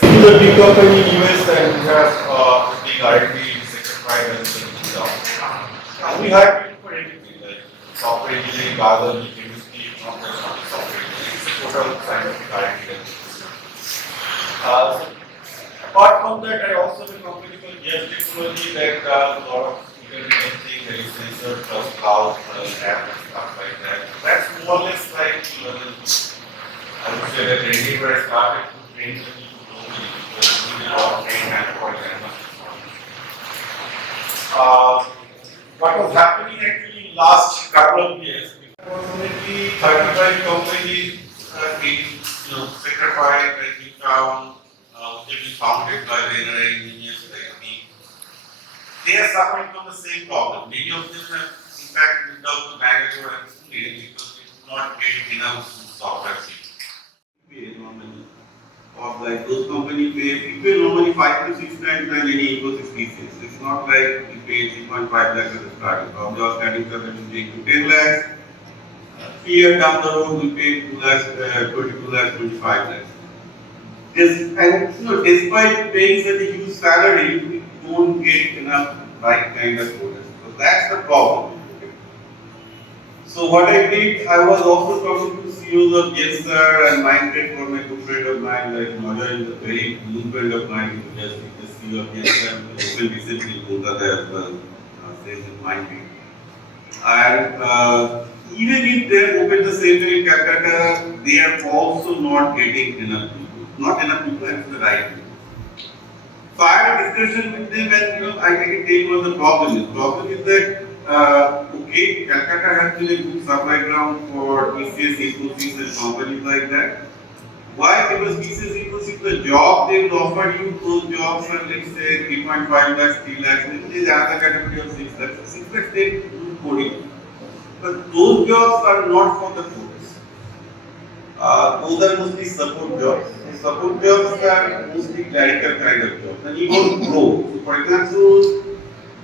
He's a big company in US and we have big R&D, Certify and jobs. We hire people for everything like software engineering, biology, chemistry, not just software engineering. It's a total scientific R&D. Apart from that, I also have a company called Yes Technology that does a lot of internet things, like sensor plus cloud plus app and stuff like that. That's more or less like I would say that training where I started to train the people globally because we did a lot of training and for example. What was happening actually in last couple of years, approximately 35 companies in Certify, CrackingITjobs, which have been founded by the NRI engineers like me. They are suffering from the same problem. Many of them have in fact moved out to Bangalore and Pune because they do not get enough software seats. Normally, or like those companies pay people normally 5 to 6 times than any Infosys TCS. It's not like we pay 3.5 lakhs at the starting. Probably our starting salary is paying to 10 lakhs. 3 years down the road, we pay 2 lakhs, 22 lakhs, 25 lakhs. Despite paying such a huge salary, we don't get enough right kind of bonus. So that's the problem. So what I did, I was also talking to CEOs of Yes Sir and Mindset for my good friend of mine, like Mother is a very good friend of mine, just the CEO of Yes Sir, who recently in Kolkata as well, same with Mindset. And even if they open the same way in Calcutta, they are also not getting enough people. Not enough people, and it's the right people. So I had a discussion with them and I can tell you what the problem is. The problem is that okay, Calcutta has been a good supply ground for TCS, Infosys and companies like that. Why? Because TCS, Infosys, the job they will offer you, those jobs are let's say 3.5 lakhs, 3 lakhs, and there is another category of 6 lakhs. 6 lakhs they do coding. But those jobs are not for the coders. Those are mostly support jobs. Support jobs are mostly clerical kind of jobs. And you want to grow. So for example,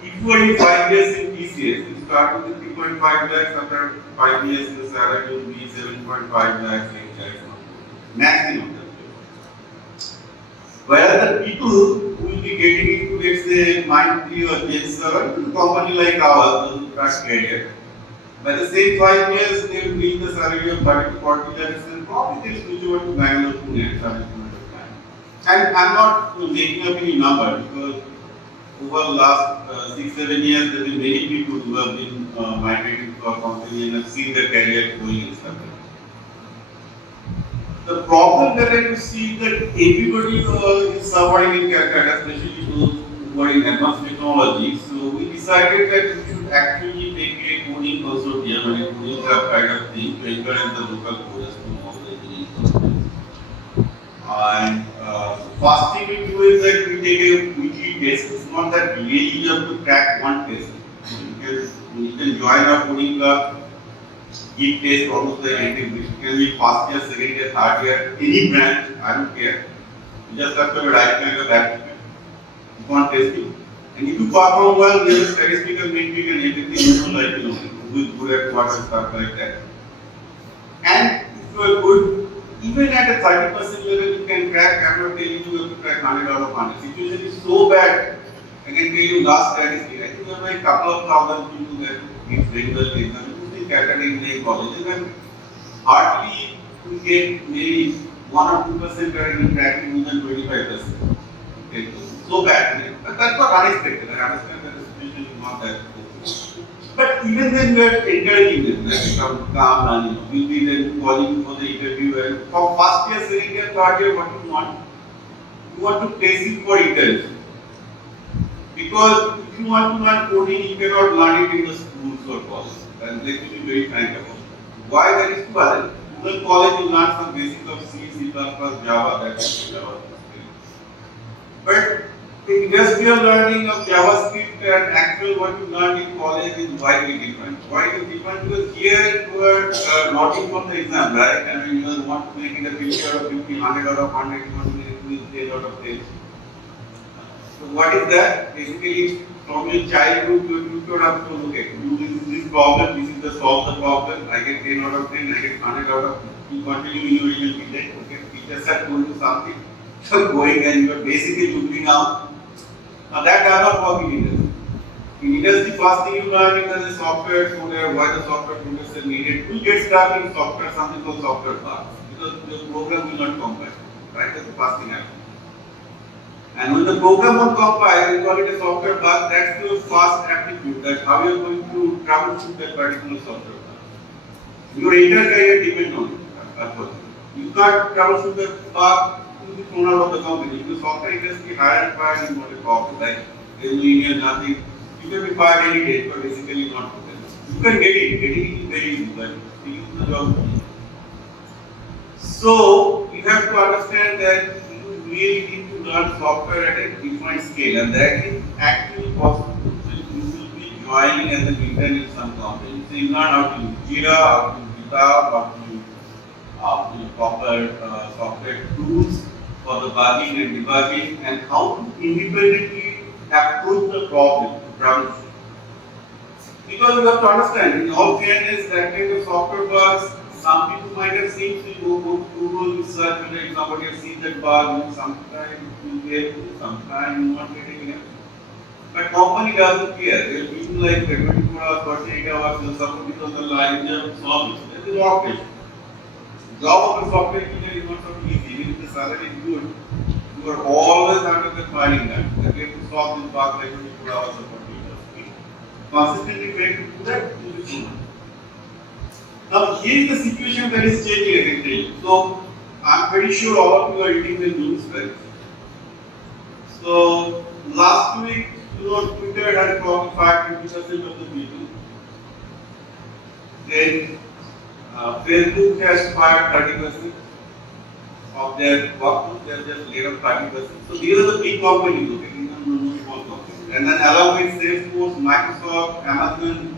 if you are in 5 years in TCS, you start with 3.5 lakhs, after 5 years the salary will be 7.5 lakhs, 8 lakhs, maximum. Whereas the people who will be getting into, let's say, Mindtree or Yes Sir, a company like ours, those who crash career, by the same 5 years, they will reach the salary of 30 to 40 lakhs and probably they will switch over to Bangalore, Pune at some point of time. And I'm not making up any number because over the last 6-7 years, there have been many people who have been migrating to our company and have seen their career going and stuff like that. The problem that I see that everybody is suffering in Calcutta, especially those who are in advanced technology. So we decided that we should actually make a coding consortium and a coding club kind of thing to encourage the local coders to know the engineering concepts. And first thing we do is that we take a weekly test. It's not that really you have to crack one test. You can join our coding club, give test almost the entire week. It can be first year, second year, third year, any branch, I don't care. You just have to have a right kind of aptitude. You want testing. And if you perform well, there is statistical metric and everything, like who is good at what and stuff like that. And if you are good, even at a 30% level, you can crack. I'm not telling you have to crack 100 out of 100. Situation is so bad. I can tell you last statistic. I think there were a couple of thousand people that get Bengal exam, mostly Calcutta engineering colleges, and hardly we get maybe 1 or 2% are even cracking more than 25%. Okay, so bad. But that's not unexpected. I understand that the situation is not that good. But even then we are encouraging them, like come calm and we'll be then calling you for the interview and for first year, second year, third year, what you want? You want to place it for interview. Because if you want to learn coding, you cannot learn it in the schools or colleges. And let me be very frank about it. Why that is because in the college you learn some basics of C, C++, Java, that is Java. But the industrial learning of JavaScript and actual what you learn in college is widely different. Why is it different? Because here you are noting for the exam, right? I mean, you want to make it a 50 out of 50, 100 out of 100, you want to make it 10 out of 10. So what is that? Basically, from your childhood, you have to look at this problem, this is solve the problem. I get 10 out of 10, I get 100 out of 10. You continue in your original feedback, okay, just have told you something, you're going and you're basically looking out. Now that does not work in industry. In industry, first thing you learn is as a software coder, why the software coders are needed. You get stuck in software, something called software bugs, because the program will not compile. Right? That's the first thing happens. And when the program won't compile, we call it a software bug. That's your first aptitude. That's how you're going to troubleshoot that particular software bug. Your entire career depends on it. You can't troubleshoot the bug, you'll be thrown out of the company. If the software industry hire and fire is not a problem. Like engineer, nothing. You can be fired any day, but basically not for them. You can get it. Getting it is very easy, but you use the job. So you have to understand that you really need to learn software at a defined scale, and that is actually possible. You will be joining as an intern in some company. So you learn how to use Jira, how to use GitHub, how to use proper software tools for the bugging and debugging, and how to independently approach the problem. Because you have to understand, in all fairness, that kind of software bugs, some people might have seen, so you go to Google, search whether if somebody has seen that bug, sometimes you get it, sometimes you not getting it. But company doesn't care. They will give you like 24 hours, 48 hours, and somebody is on the line, they have to solve it. That is operation. Job of a software engineer is not so easy. Even if the salary is good, you are always under the filing that. You have to solve this bug like 24 hours or 48 hours. Consistently trying to do that, you will do. Now, here is the situation that is changing, I can tell you. So, I'm pretty sure all of you are reading the news, right? So, last week, Twitter had probably 5-20% of the people. Then, Facebook has fired 30% of their workforce, they have just laid off 30%. So, these are the big companies, okay? These are no small companies. And then, along with Salesforce, Microsoft, Amazon,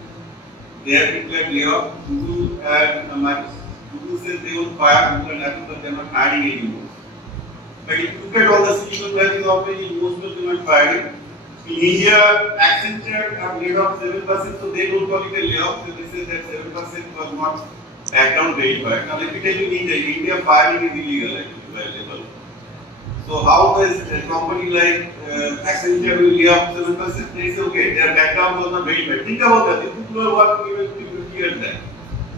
they have declared layoff. Google and Microsoft. Google says they will fire Google and Apple, but they are not hiring anymore. But if you look at all the Silicon Valley companies, most of them are firing. In India, Accenture have laid off 7%, so they don't call it a layoff. So they say that 7% was not background verified. Now let me tell you, in India, firing is illegal at level. So how does a company like Accenture will lay off 7%? They say, okay, their background was not verified. Think about that. These people are working even 50 years back.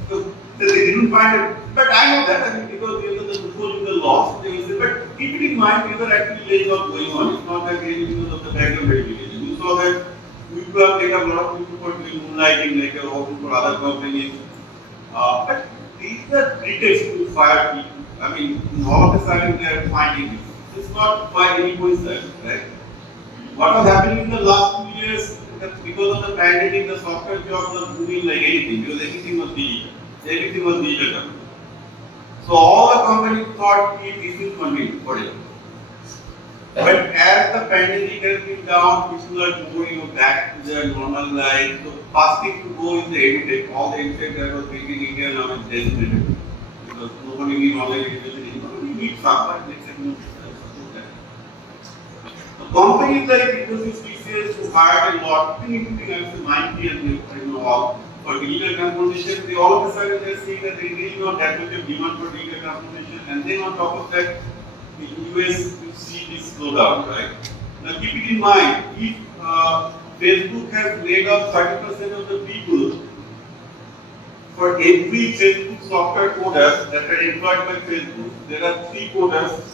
So they didn't find it. But I know that, because there was a loophole in the law. They will say, but keep it in mind, these are actually laying off going on. It's not that really because of the background verification. You saw that people have taken a lot of people for doing moonlighting, like working for other companies. But these are pretext to fire people. I mean, all of a sudden they are finding this. It's not by any coincidence, right? What was happening in the last 2 years, that because of the pandemic, the software jobs are booming like anything, because everything was digital. Everything was digital. So all the companies thought this will continue forever. But as the pandemic has been down, people are going back to their normal life. So first thing to go is the edutech. All the edutech that was built in India now is decimated. Because nobody needs online education anymore. You need software, let's say, companies like Infosys, TCS, who hired a lot, including I would say 90 and all, for digital transformation, they all of a sudden they are saying that there is really not that much of demand for digital transformation, and then on top of that, in the US you see this slowdown, right? Now keep it in mind, if Facebook has laid off 30% of the people, for every Facebook software coder that are employed by Facebook, there are 3 coders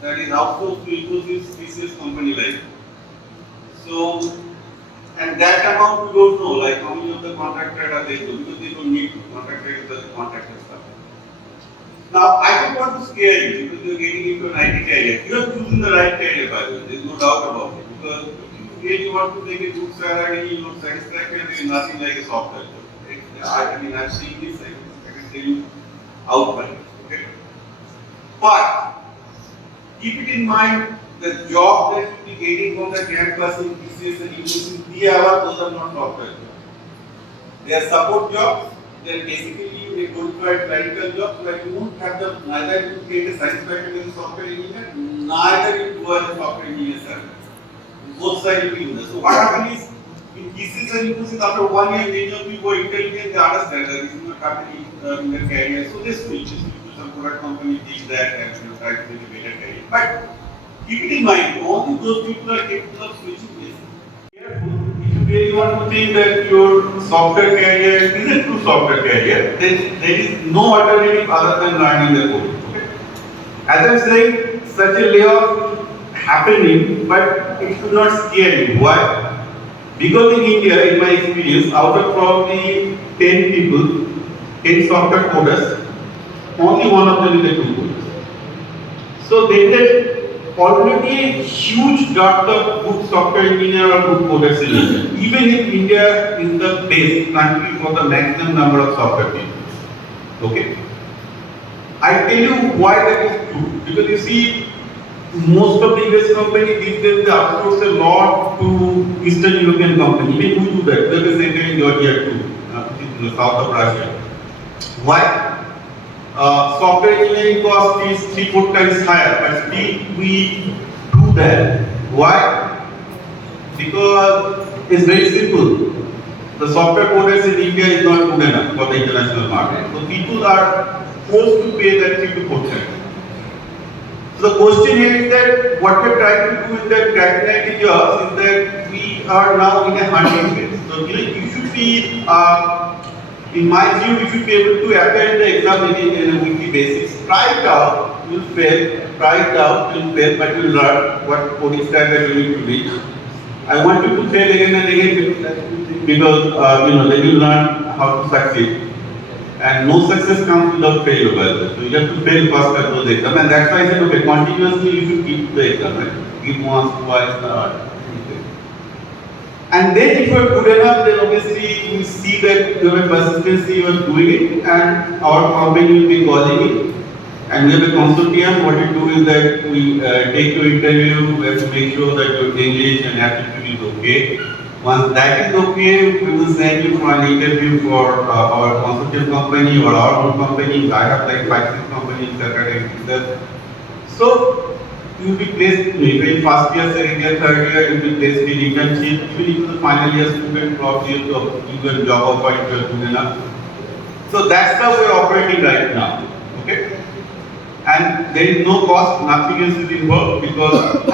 that is outsourced to Infosys, TCS company like. So, and that amount we don't know, like how many of the contractors are they do, because they don't need to. Contractor does the contractor stuff. Now, I don't want to scare you because you're getting into an IT career. You are choosing the right career, by the way, there's no doubt about it. Because if you really want to make a good salary, satisfaction, there is nothing like a software job. I mean, I've seen this, I can tell you outright. Okay? But keep it in mind, the job that you will be getting from the campus in TCS and Infosys, those are not software jobs. They are support jobs. They are basically a qualified clerical job, where you won't have the, neither you get a satisfaction as a software engineer, neither you do as a software engineer salary. Both sides will be in there. So what happens is, in TCS and Infosys, after 1 year, many of people are intelligent, they understand that this is not happening in their career, so they switch to some product company did that and try to make a better career. But keep it in mind, only those people are capable of switching this. Careful, if you really want to think that your software career is a true software career, then there is no alternative other than learning the code. Okay? As I'm saying, such a layoff happening, but it should not scare you. Why? Because in India, in my experience, out of probably 10 people, 10 software coders, only one of them is a true coder. So there is already a huge dearth of good software engineer or good coders in India. Even if India is the best country for the maximum number of software people. Okay? I tell you why that is true. Because you see, most of the US companies these days they outsource a lot to Eastern European companies. Even we do that. There is a center in Georgia too, which is in the south of Russia. Why? Software engineering cost is 3-4 times higher, but still we do that. Why? Because it's very simple. The software coders in India is not good enough for the international market. So people are forced to pay that 3-4 times. So the question here is that what we're trying to do in that CrackingITjobs is that we are now in a hunting phase. So you should be, in my view, you should be able to attend the exam in a weekly basis. Try it out, you'll fail. Try it out, you'll fail, but you'll learn what coding standard you need to reach. I want you to fail again and again because then you learn how to succeed. And no success comes without failure. So you have to fail first at those exams. And that's why I said, okay, continuously you should keep the exam, right? Give once, twice, and then if you are good enough, then obviously we see that you have a persistency, you are doing it, and our company will be calling it. And we have a consortium. What we do is that we take your interview, we have to make sure that your English and aptitude is okay. Once that is okay, we will send you for an interview for our consortium company or our own company. I have like 5-6 companies that are like so you will be placed in first year, second year, third year, you will be placed in internship. Even if you are the final year student, probably you will job offer if you are good enough. So that's how we are operating right now. Okay? And there is no cost, nothing else is involved because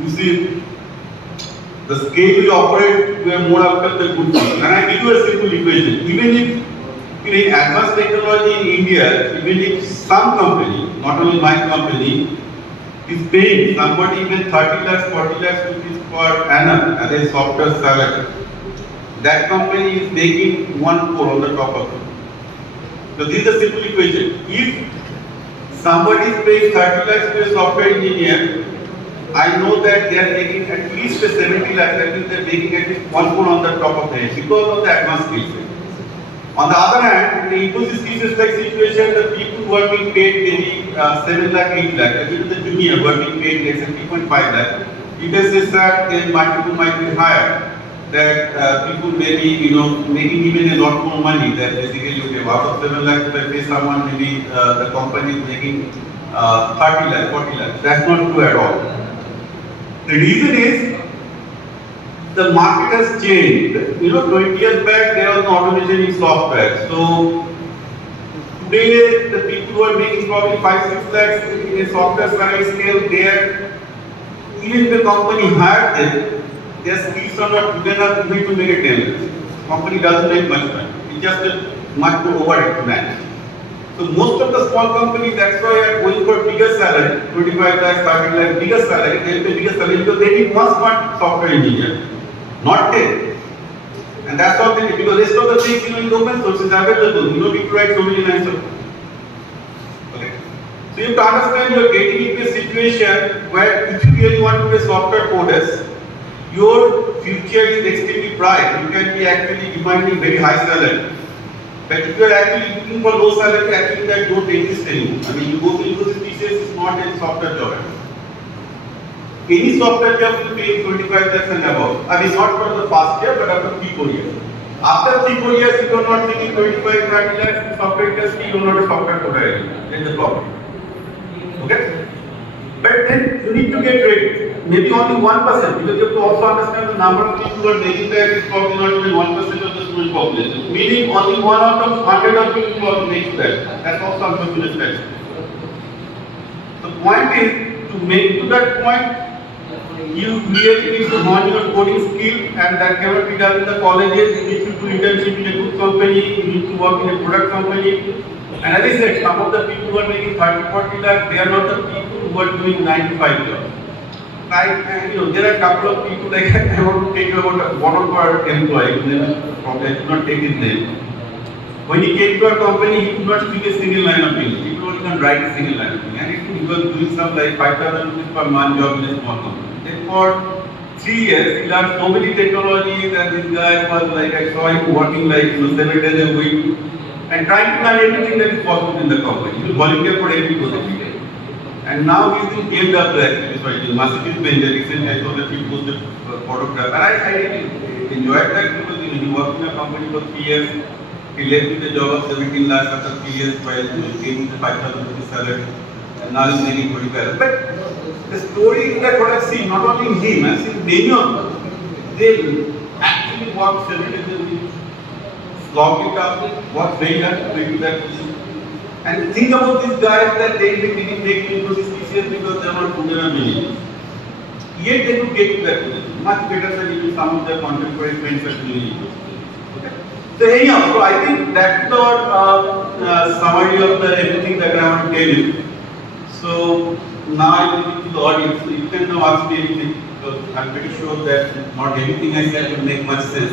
you see the scale we operate, we are more after the good thing. And I give you a simple equation. Even if in advanced technology in India, even if some company, not only my company, is paying somebody even 30 lakhs, 40 lakhs rupees per annum as a software salary, that company is making 1 crore on the top of it. So this is a simple equation. If somebody is paying 30 lakhs to a software engineer, I know that they are making at least 70 lakhs, that means they are making at least 1 crore on the top of it because of the advanced skill set. On the other hand, in the Infosys like situation, the people who are being paid maybe 7 lakh, 8 lakh, and even the junior who are being paid let's say 3.5 lakh, you can say that their multiple might be higher. That people may be making even a lot more money. That basically okay, out of 7 lakh, if I pay someone, maybe the company is making 30 lakh, 40 lakh. That's not true at all. The reason is the market has changed. 20 years back there was no automation in software. So today the people who are making probably 5-6 lakhs in a software salary scale, even if the company hired them, their skills are not good enough even to make a 10 lakhs. Company doesn't make much money. It's just a much more overhead to manage. So most of the small companies, that's why are going for bigger salary, 25 lakhs, 30 lakhs, bigger salary. They pay bigger salary because they need one smart software engineer, not 10. And that's all they need because rest of the things in open source is available. You don't need to write so many lines of code. Okay. So you have to understand you are getting into a situation where if you really want to be a software coder, your future is extremely bright. You can be actually demanding very high salary. But if you are actually looking for low salary, actually that don't exist anymore. I mean, you go to Infosys TCS, it's not a software job. Any software job will pay 25 lakhs and above. I mean, not for the first year, but after 3-4 years. After 3-4 years, if you are not making 25-30 lakhs in software industry, you are not a software coder anymore. That's the problem. Okay? But then you need to get ready. Maybe only 1%, because you have to also understand the number of people who are making that is probably not even 1% of the student population. Meaning only 1 out of 100 of you will make that. That's also unfortunate fact. The point is, to make to that point, you really need to hone your coding skill, and that cannot be done in the colleges. You need to do internship in a good company, you need to work in a product company. And as I said, some of the people who are making 30-40 lakh, they are not the people who are doing 9 to 5 jobs. There are a couple of people, like I want to take about one of our employees, probably I should not take his name. When he came to our company, he could not speak a single line of English. He could not even write a single line of English. And he was doing some like 5,000 rupees per month job in a small company. Then for 3 years, he learned so many technologies, and this guy was like, I saw him working like 7 days a week and trying to learn everything that is possible in the company. He will volunteer for every position. And now he's in BMW actually, sorry, in Mercedes-Benz. Recently I saw that he posted a photograph. And I really enjoyed that because he worked in a company for 3 years. He left with a job of 17 lakhs after 3 years while giving the 5,000 rupees salary. And now he's making 25 lakhs. But the story is that what I see, not only in him, I see many of them, they actually work 7 days a week, slog it up, work very hard to make that position. And think about these guys that they didn't make into this TCS because they are not good enough engineers. Yet they could get to that position, much better than even some of their contemporary friends are doing. Okay. So anyhow, so I think that is our summary of everything that I want to tell you. So now I will give to the audience. So you can now ask me anything because I'm pretty sure that not everything I said will make much sense,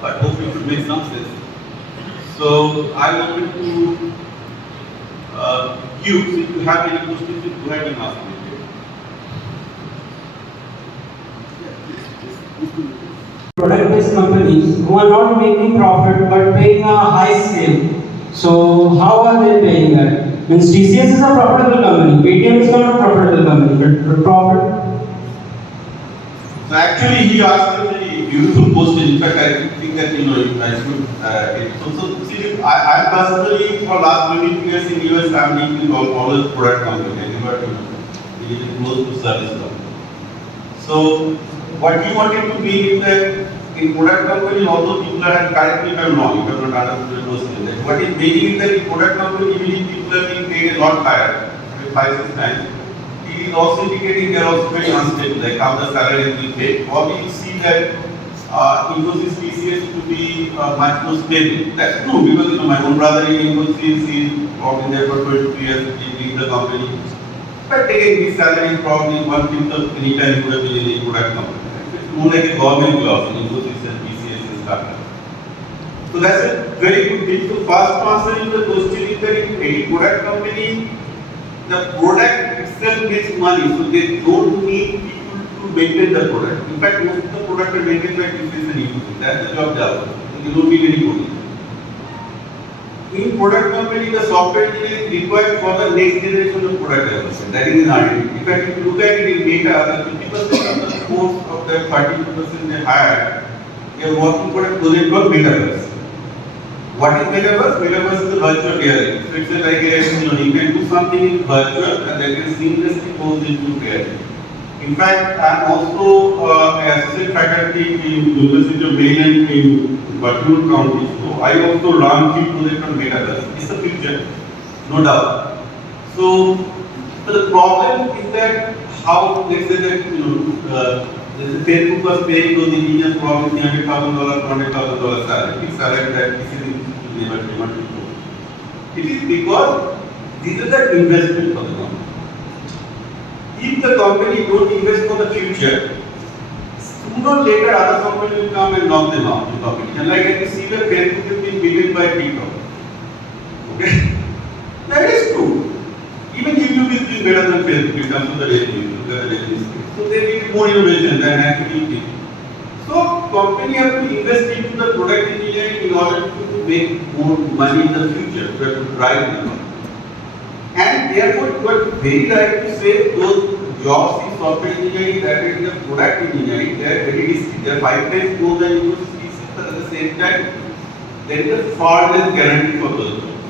but hopefully it should make some sense. So I want to you, so if you have any questions, you go ahead and ask me. Product-based companies who are not making profit but paying a high scale. So how are they paying that? Means TCS is a profitable company, Paytm is not a profitable company, but profit. So actually he asked a very beautiful question. In fact, I think that I should. So see, I personally for last 20 years in US I'm making always product company. I never it is close to service company. So what he wanted to be is that in product company, although people are correctly if I'm wrong, if I'm not understood the question, that what is meaning is that in product company usually people are being paid a lot higher, 5-6 times. He is also indicating they are also very unstable, like how the salary is being paid. Or we see that Infosys TCS to be much more stable. That's true because my own brother in Infosys is probably there for 22 years, he leads the company. But again, his salary is probably 1/5 of any time he would have been in a product company. It's more like a government job in Infosys and TCS and stuff. So that's a very good thing. So first answering the question is that in any product company, the product itself makes money, so they don't need people to maintain the product. In fact, most of the product are maintained by TCS and Infosys. That's the job they have. You don't need any coding. In product company, the software engineer is required for the next generation of product development. That is in R&D. In fact, if you look at it in data, the 50% of the force of the 32% they hired, they are working for a project called Metaverse. What is Metaverse? Metaverse is a virtual reality. So it's like you can do something in virtual and that can seamlessly goes into reality. In fact, I am also an associate faculty in University of Maryland in Baltimore County. So I also run 3 projects on Metaverse. It's the future, no doubt. So the problem is that how, let's say that Facebook was paying those engineers probably $300,000, $200,000 salary, fixed salary that this is never before. It is because these are the investment for the company. If the company don't invest for the future, sooner or later other companies will come and knock them out. The competition. Like you see that Facebook has been beaten by TikTok. Okay, that is true. Even YouTube is doing better than Facebook in terms of the revenue. So they need more innovation than actually. So company have to invest into the product engineering in order to make more money in the future, to drive the company. And therefore, you are very right to say those jobs in software engineering that is in the product engineering, they are very risky. They are 5 times more than universities, but at the same time, there is a far less guarantee for those jobs.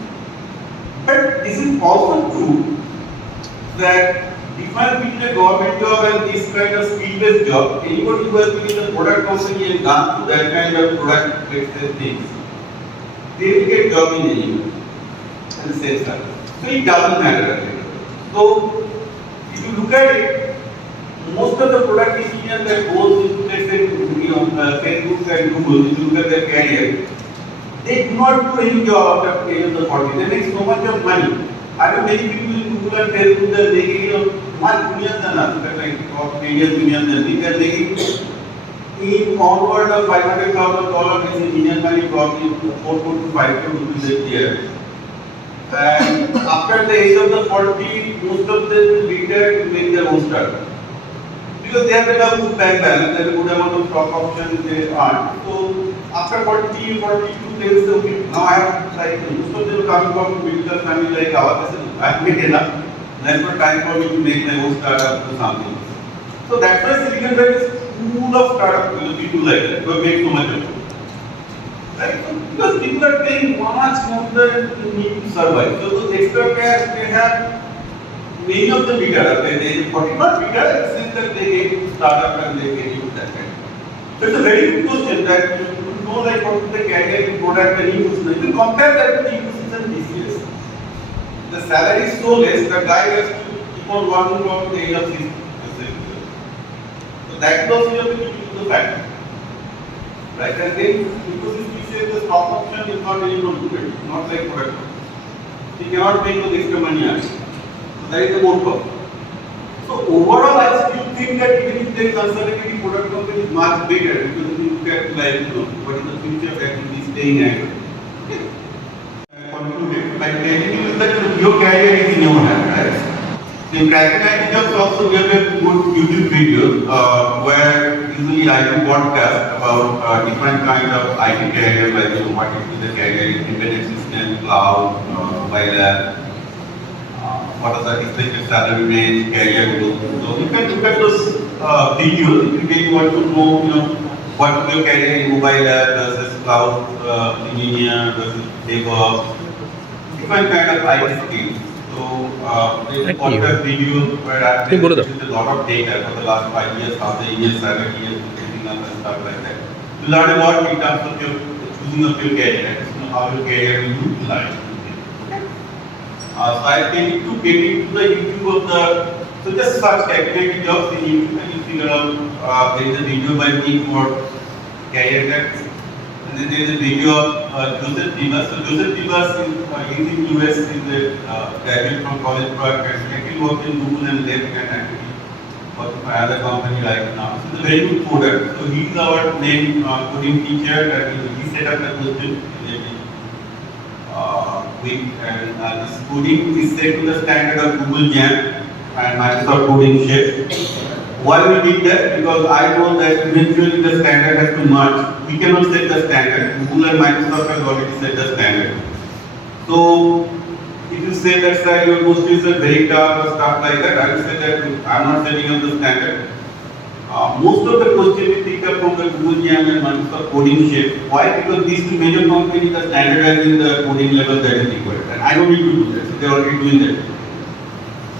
But is it also true that difference between a government job and this kind of skill-based job, anybody who has been in the product company and gone through that kind of product things, they will get job in anywhere and sales salary. So it doesn't matter. So if you look at it, most of the product engineers that goes into, let's say, Facebook and Google, if you look at their career, they do not do any job after age of the 40. They make so much of money. I know many people in Google and Facebook that they get much millions than us, like millions than we are making in onward of $500,000 is Indian money, probably 4 to 5 crore rupees a year. And after the age of the 40, most of them will retire to make their own startup. Because they have enough good bank balance, there is a good amount of stock options they earn. So after 40, 42, they will say, okay, now I have, like, most of them coming from middle class family like ours, I have made enough. There's no time for me to make my own startup or something. So that's why Silicon Valley is full of startups, because people like that, who have made so much of it. Right? So, because people are paying much more than you need to survive. So those extra cash they have, many of them bigger, they 40, not bigger in the sense that they get into startup and they get into that kind. So it's a very good question that you know, like what is the career in product and ecosystem. If you compare that with ecosystem TCS, the salary is so less, the guy has to keep on working from the age of 60. So that is also you have to keep into the fact. Right? And then ecosystem TCS, the stock option is not really going to do it, not like product. You cannot make those extra money out. So that is the more problem. So overall, I still think that even if there is uncertainty, product company is much bigger because if you look at like, you know, what is the future that will be staying at. Okay. Concluded by telling you that your career is in your hand, right? In CrackingITjobs also we have a good YouTube video where usually I do podcast about different kind of IT career, like, you know, what is the career, embedded system, cloud, mobile app. What are the expected salary range, career growth. So you can look at those videos if you really want to know, you know, what is your career in mobile app versus cloud engineer versus DevOps, different kind of IT skills. So there's a podcast video where I've been using a lot of data for the last 5 years, how the years, 7 years, building up and stuff like that. You learn a lot in terms of your choosing of your career, you know, how your career will utilize. So I tend to get into the YouTube of the, so just search CrackingITjobs in YouTube and you figure out there is a video by me for career tips. And then there is a video of Joseph Divas. So Joseph Divas is in US, is a graduate from college and actually worked in Google and left and actually working for another company right now. So it's a very good coder. So he is our main coding teacher and he set up the question. And this coding is set to the standard of Google Jam and Microsoft Coding Chef. Why we did that? Because I know that eventually the standard has to merge. We cannot set the standard. Google and Microsoft have already set the standard. So if you say that your question is very tough or stuff like that, I will say that I am not setting up the standard. Most of the questions we pick up from the Google Jam and Microsoft Coding Chef. Why? Because these two major companies are standardizing the coding level that is required. And I don't need to do that. So they are already doing that.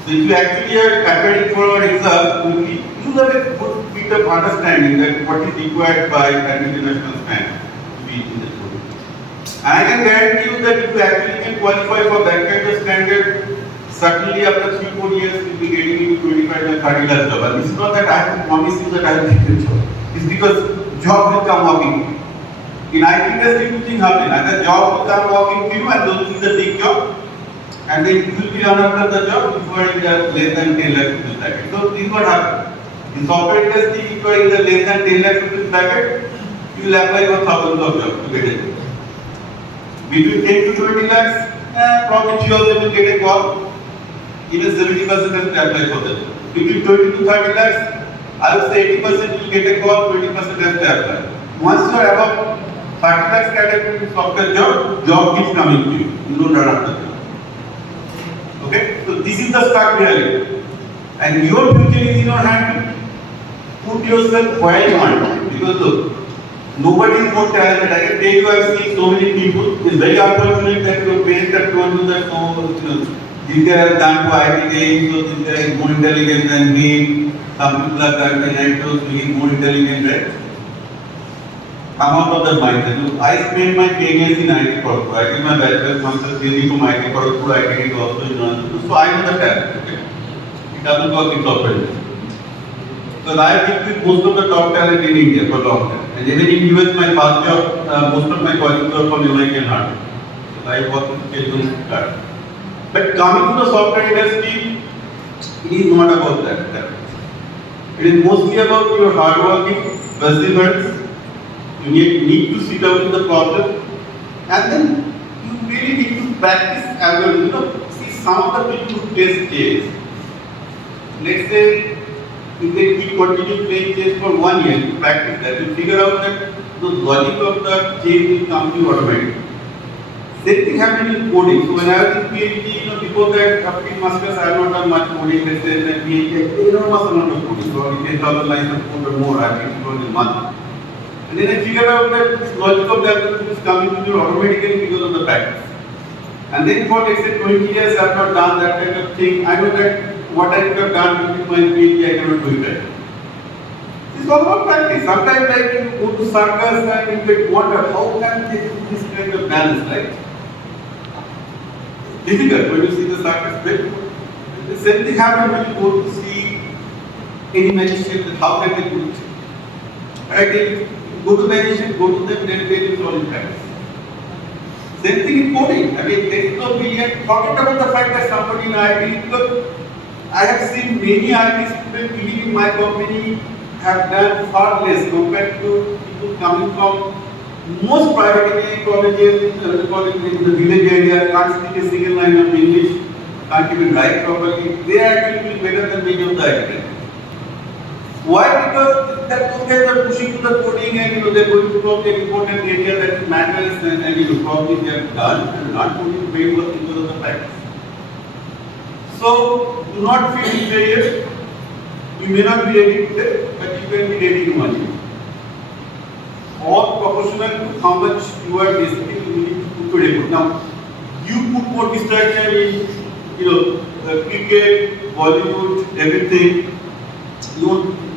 So if you actually are preparing for our exam, you have a good bit of understanding that what is required by an international standard to be in the coding. I can guarantee you that if you actually can qualify for that kind of standard, certainly after 3-4 years you will be getting into 25 and 30 lakh job. And it's not that I have to promise you that I will get a job. It's because job will come walking. In IT industry, two things happen. Either job will come walking to you and those is a big job. And then you will be run after the job if you are in the less than 10 lakh rupees bracket. So this is what happens. In software industry, if you are in the less than 10 lakh rupees bracket, you will apply for thousands of jobs to get a job. Between 10 to 20 lakhs, probably few of them will get a call. Even 70% has to apply for that. Between 20 to 30 lakhs, I would say 80% will get a call, 20% has to apply. Once you are above 30 lakhs category software job keeps coming to you. You don't run after them. Okay? So this is the stark reality. And your future is in your hand. Put yourself where you want. Because look, nobody is more talented. I can tell you, I have seen so many people. It's very unfortunate that your parents have told you that, These guys have done to IIT, so these guys are more intelligent than me. Some people have done to NATO, so he's more intelligent, right? I'm out of that mindset. Look, I spent my 10 years in IT Kharagpur. I did my bachelor's master's degree from IT Kharagpur. I did it also in Untitled, so I know the talent. Okay? It doesn't work in software industry. So I have been with most of the top talent in India for a long time. And even in US, my past job, most of my colleagues are from MIT and Harvard. So I work with children card. But coming to the software industry, it is not about that. It is mostly about your hard working, perseverance. You need to sit down with the problem, and then you really need to practice as well. You know, see some of the people who play chess. Let's say if they keep continue playing chess for 1 year, you practice that, you figure out that the logic of the chess will come to you automatically. Same thing happened in coding. So when I was in PhD, you know, before that, up in masters, I have not done much coding. Let's say that PhD, enormous amount of coding. So 10,000 lines of code or more, I think it was in a month. And then I figured out that this logic of development is coming to you automatically because of the practice. And then for let's say 20 years, I have not done that kind of thing. I know that what I could have done with my PhD, I cannot do it better. It's all about practice. Sometimes like you go to circus and you get wonder, how can they do this kind of balance, right? Difficult when you see the circus play. The same thing happens when you go to see any magician, that how can they do it? Right? Go to magician, go to them, then they will solve in practice. Same thing in coding. I mean, there is no brilliant. Forget about the fact that somebody in IIT, because I have seen many IIT students believe in my company have done far less compared to people coming from most private engineering colleges in the village area, can't speak a single line of English, can't even write properly. They are actually doing better than many of the IIT. Why? Because those guys are pushing to the coding and they're going to probably an important area that matters and probably they have done and not coding very well because of the practice. So do not feel inferior. You may not be ready today, but you can be ready in 1 year. All proportional to how much you are basically willing to put to effort. Now, you put more distraction in, cricket, Bollywood, everything.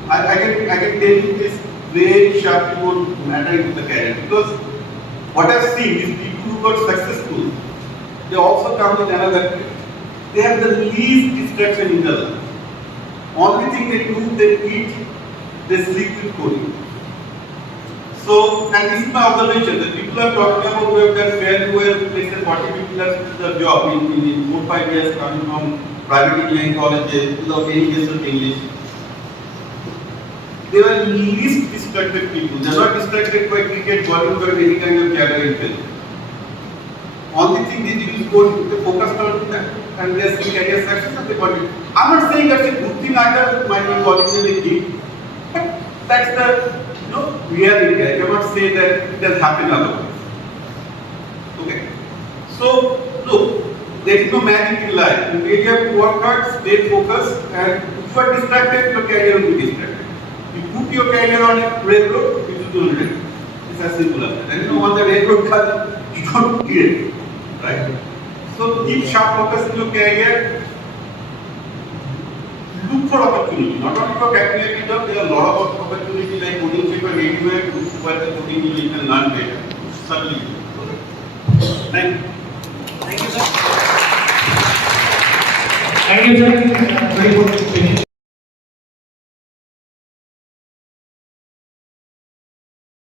I can tell you this very sharply won't matter in the career, because what I've seen is people who got successful, they also come with another trait. They have the least distraction in their life. Only thing they do, they eat, they sleep with coding. So, and this is my observation, that people are talking about who have done fairly well, let's say 40 people have quit their job in 4-5 years coming from private engineering colleges without any base of English. They are least distracted people. They are not distracted by cricket, Bollywood or any kind of career in film. Only thing they do is coding, they focus on that and they see career success and they continue. I'm not saying that's a good thing either, might be originally key, but that's the reality. I cannot say that it has happened otherwise. Okay. So look, there is no magic in life. You really have to work hard, stay focused, and if you are distracted, your career will be distracted. You put your career on a railroad, it will do it. It's as simple as that. And when the railroad comes, you don't get it. Right? So keep sharp focus in your career. Look for opportunity. Not only for CrackingITjobs, there are a lot of opportunities like CodingClub and anywhere where the coding you can learn better. Certainly. Thank you. Thank you, sir. Thank you, sir. Very good.